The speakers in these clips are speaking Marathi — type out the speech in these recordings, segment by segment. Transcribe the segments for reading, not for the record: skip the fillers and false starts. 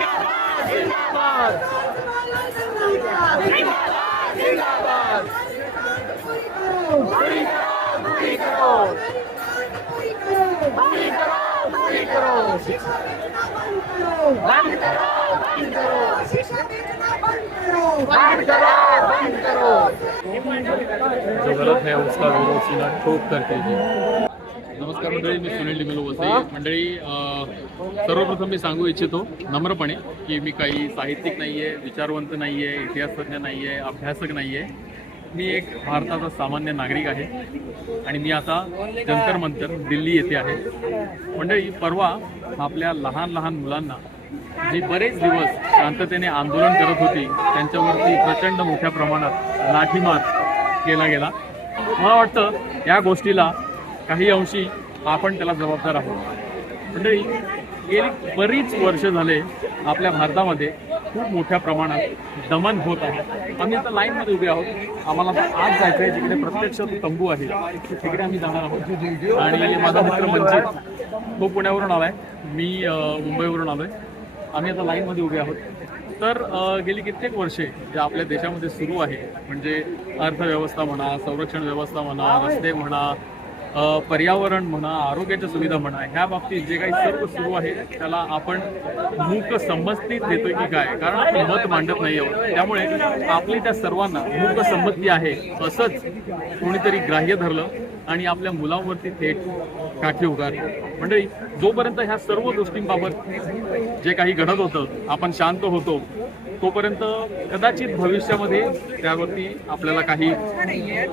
जो गलत है उसका विरोध सीना ठोक कर कीजिए। नमस्कार मंडळी, मी सुनील डिमेलो बोलते। मंडळी, सर्वप्रथम मी सांगू इच्छितो नम्रपणे की मी काही साहित्यिक नाही आहे, विचारवंत नाही आहे, इतिहासतज्ञ नाही आहे, अभ्यासक नाही आहे। मी एक भारताचा सामान्य नागरिक आहे आणि मी आता जंतर मंतर दिल्ली येथे आहे। मंडळी, परवा आपल्या लहान लहान मुलांना जी बरेच दिवस शांततेने आंदोलन करत होती त्यांच्यावरती प्रचंड मोठ्या प्रमाणात लाठीमार केला गेला। मला वाटतं या गोष्टीला काही अंशी आपण त्याला जबाबदार आहोत। मंडळी, गेली बरीच वर्ष झाले आपल्या भारतामध्ये खूप मोठ्या प्रमाणात दमन होत आहे। आम्ही आता लाईनमध्ये उभे आहोत। आम्हाला आज जायचं आहे जिकडे प्रत्यक्ष तंबू आहे तिकडे आम्ही जाणार आहोत। आणि माझा मित्र मंजित, तो पुण्यावरून आलाय, मी मुंबईवरून आलोय। आम्ही आता लाईनमध्ये उभे आहोत। तर गेली कित्येक वर्षे जे आपल्या देशामध्ये सुरू आहे, म्हणजे अर्थव्यवस्था म्हणा, संरक्षण व्यवस्था म्हणा, रस्ते म्हणा, पर्यावरण म्हणा, आरोग्याच्या सुविधा म्हणा, ह्या बाबतीत जे काही सर्व सुरू आहे त्याला आपण मूक संमती देतोय की काय, कारण आपण मत मांडत नाही आहोत। त्यामुळे आपली त्या सर्वांना मूक संमती आहे असंच कोणीतरी ग्राह्य धरलं आणि आपल्या मुलांवरती थेट काठी उगारली। म्हणजे जोपर्यंत ह्या सर्व गोष्टींबाबत जे काही घडत होतं आपण शांत होतो, तोपर्यंत कदाचित भविष्यामध्ये त्यावरती आपल्याला काही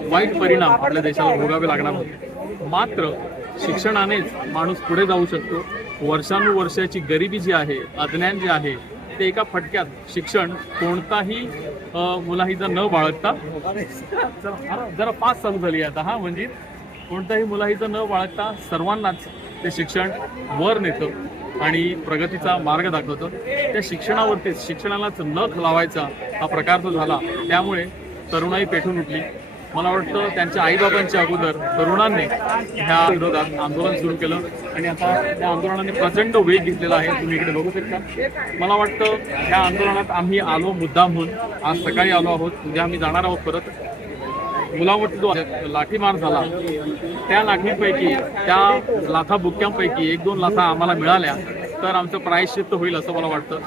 वाईट परिणाम आपल्या देशाला भोगावे लागणार होते। मात्र शिक्षणानेच माणूस पुढे जाऊ शकतो। वर्षानुवर्षाची गरिबी जी आहे, अज्ञान जे आहे, ते एका फटक्यात शिक्षण कोणताही मुलाहिजा न बाळगता, जरा फास्ट चालू झाली आता हा, म्हणजे कोणताही मुलाहिजा न बाळगता सर्वांनाच ते शिक्षण वर नेतं आणि प्रगतीचा मार्ग दाखवतं। त्या शिक्षणावरतीच, शिक्षणालाच नख लावायचा हा प्रकार जो झाला, त्यामुळे तरुणाई पेटून उठली। मला वाटतं त्यांच्या आईबाबांच्या अगोदर तरुणांनी ह्या विरोधात आंदोलन सुरू केलं आणि आता त्या आंदोलनाने प्रचंड वेग घेतलेला आहे। तुम्ही इकडे बघू शकता। मला वाटतं ह्या आंदोलनात आम्ही आलो मुद्दाम म्हणून, आज सकाळी आलो आहोत, उद्या आम्ही जाणार आहोत परत। मुलावरती जो लाठीमार झाला त्या लाठींपैकी, त्या लाथाबुक्क्यांपैकी 1-2 लाथा आम्हाला मिळाल्या तर आमचं प्रायश्चित्त होईल असं मला वाटतं।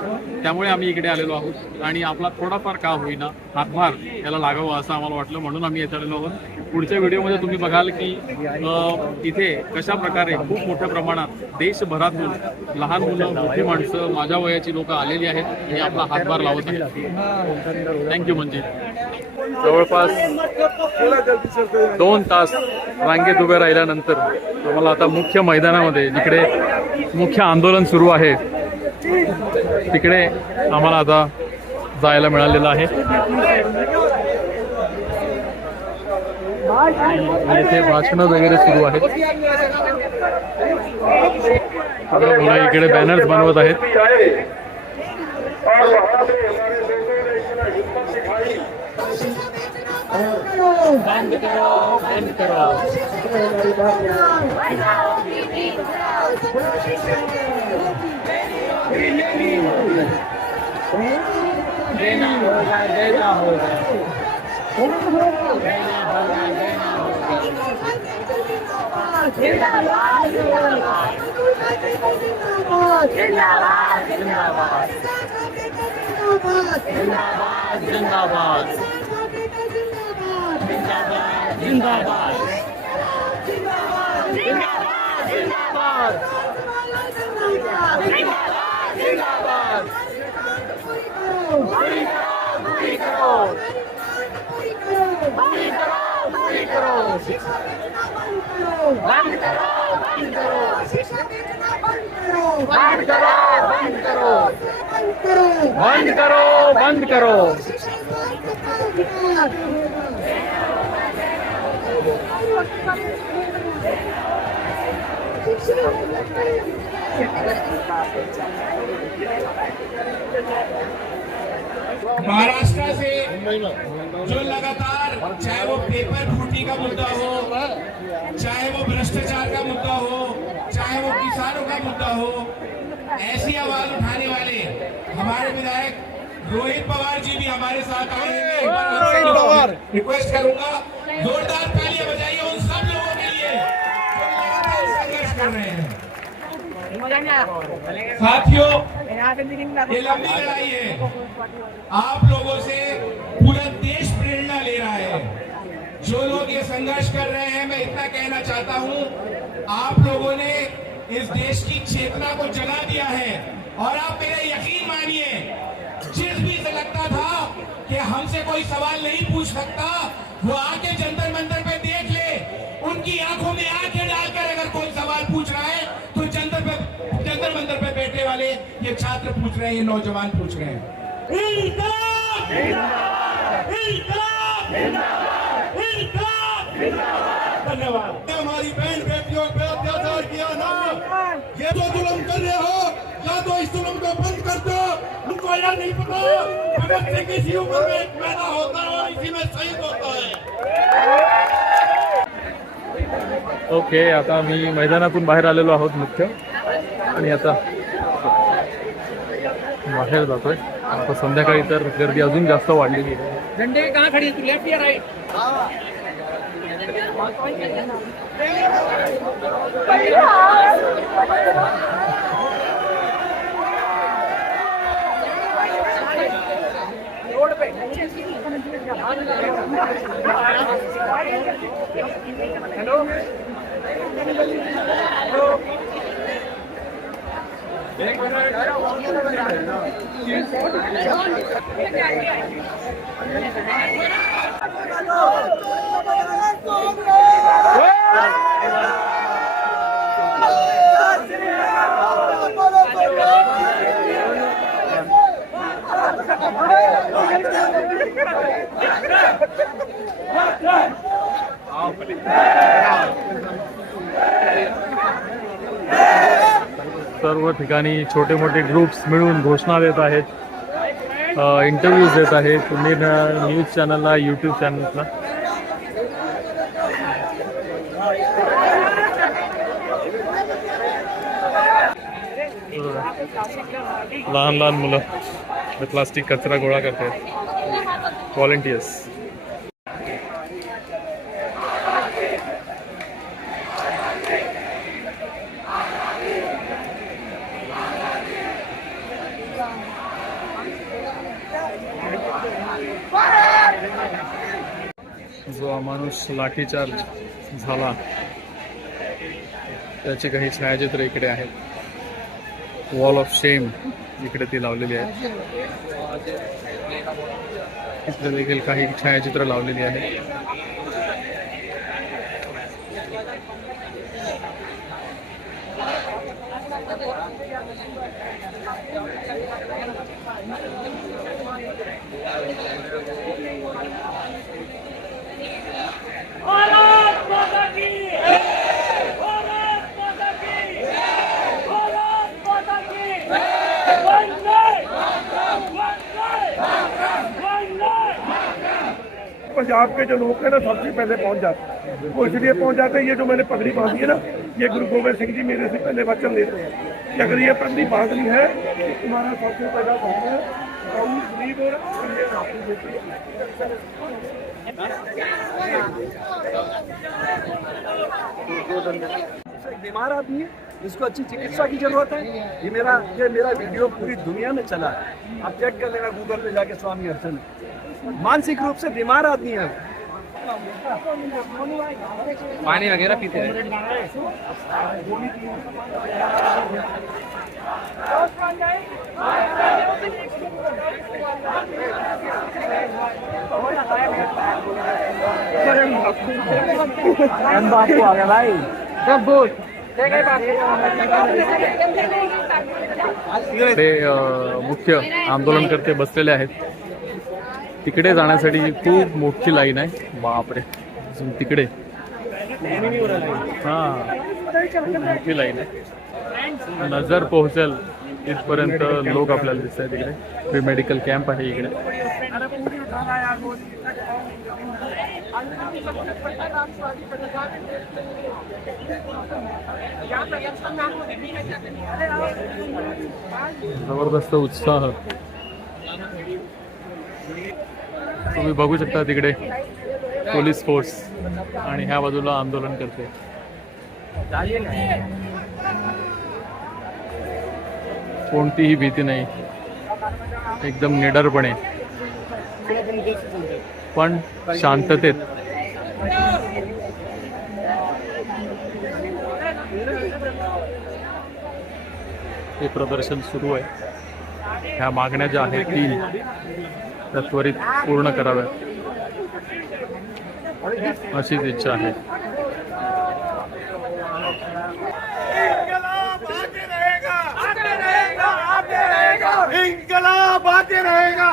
त्यामुळे आम्ही इकडे आलेलो आहोत आणि आपला थोडाफार का होईना हातभार याला लागावा असं आम्हाला वाटलं, म्हणून आम्ही येथे आलेलो आहोत। पुढच्या व्हिडिओमध्ये तुम्ही बघाल की इथे कशा प्रकारे खूप मोठ्या प्रमाणात देशभरातून लहान मुलं, मोठी माणसं, माझ्या वयाची लोक आलेली आहेत आणि आपला हातभार लावत आहेत। थँक्यू मंजित। जवळपास 2 तास रांगेत उभे राहिल्यानंतर आम्हाला आता मुख्य मैदानामध्ये, जिकडे मुख्य आंदोलन सुरू आहे, तिकडे आम्हाला आता जायला मिळालेलं आहे। इथे भाषणं वगैरे सुरू आहेत। मुलं इकडे बॅनर्स बनवत आहेत। बंद करो, बंद करो। देना होगा, देना होगा, जिंदाबाद, जिंदाबाद, जिंदाबाद, जिंदाबाद, जिंदाबाद, जिंदाबाद, जिंदाबाद, जिंदाबाद, जिंदाबाद। पूरी करो, पूरी करो, पूरी करो, बंद करो, बंद करो, बंद करो, बंद करो, बंद करो, बंद करो। महाराष्ट्र से जो लगातार, चाहे वो पेपर फूटी का मुद्दा हो, चाहे वो भ्रष्टाचार का मुद्दा हो, चाहे वो किसानों का मुद्दा हो, ऐसी आवाज उठाने वाले हमारे विधायक रोहित पवार जी भी हमारे साथ आए हैं। एक बार रिक्वेस्ट करूंगा, जोरदार तालियां बजाइए उन सब लोगों के लिए जो लगातार संघर्ष कर रहे हैं। साथियों, ये लंबी लड़ाई है। आप लोगों से पूरा देश प्रेरणा ले रहा है। जो लोग ये संघर्ष कर रहे हैं, मैं इतना कहना चाहता हूं, आप लोगों ने इस देश की चेतना को जगा दिया है। और आप मेरा यकीन मानिए, जिस भी से लगता था कि हमसे कोई सवाल नहीं पूछ सकता, वो आके जंतर मंतर पे देख ले। उनकी आंखों में आंखें डालकर अगर कोई सवाल पूछ रहा है तो जंतर मंतर पे बैठने वाले ये छात्र पूछ रहे हैं, ये नौजवान पूछ रहे हैं। इंकलाब! इंकलाब! इंकलाब! धन्यवाद। हमारी बहन बेटियों पे अत्याचार किया ना, ये जो जुल्म कर रहे हो, या तो इस जुल्म को बंद कर दो। उनको यह नहीं पता भगत सिंह किसी उम्र में पैदा होता है और इसी में शहीद होता है। ओके, आता मी मैदानातून बाहेर आलेलो आहोत मुख्य, आणि आता बाहेर जातोय. आता संध्याकाळी तर गर्दी अजून जास्त वाढलेली आहे. झंडे कहाँ खड़ी है तू, लेफ्ट या राइट? रोड पे हेलो सर्व ठिकाणी छोटे मोठे ग्रुप्स मिळून घोषणा देत आहेत, इंटरव्ह्यूज देत आहेत. तुम्ही न्यूज चॅनलला, यूट्यूब चॅनलला लहान लहान मुलं प्लास्टिक कचरा गोळा करतात, व्हॉलंटियर्स. जो माणूस लाठीचार्ज झाला त्याचे काही छायाचित्र इकडे आहेत. वॉल ऑफ शेम इकडे ती लावलेली आहे. इकडे देखील काही छायाचित्र लावलेली आहेत. पंजाब के जो लोग हैं ना, सबसे पहले पहुंच जाते हैं। वो इसलिए पहुंच जाते हैं, ये जो मैंने पगड़ी बांधी है ना, ये गुरु गोबिंद सिंह जी मेरे से पहले वचन देते हैं कि अगर ये पगड़ी बांधनी है तो तुम्हारा सबसे पहला काम है गरीब और ये राशि देती है। बीमार आदमी है जिसको अच्छी चिकित्सा की जरूरत है। ये मेरा वीडियो पूरी दुनिया में चला है, आप चेक कर लेना गूगल पे जाके। स्वामी अर्चन मानसिक रूप से बीमार आदमी है, पानी वगैरह पीते हैं। भाई सब बोल ते मुख्य आंदोलनकर्ते बसलेले आहेत. तिकडे जाण्यासाठी खूप मोठी लाईन आहे. बापरे, तिकडे हा मोठी लाईन आहे. नजर पोहोचेल इथपर्यंत लोक आपल्याला दिसत आहेत. तिकडे प्री मेडिकल कॅम्प आहे इकडे. जबरदस्त उत्साह तुम्ही बघू शकता तिकडे पोलीस फोर्स आणि ह्या बाजूला आंदोलन करते. कोणतीही भीती नाही, एकदम निडरपणे पण शांततेत. हे प्रदर्शन सुरू आहे. ह्या मागण्या ज्या आहेत 3 त्या त्वरित पूर्ण कराव्यात अशीच इच्छा आहे. इंकलाब आते रहेगा.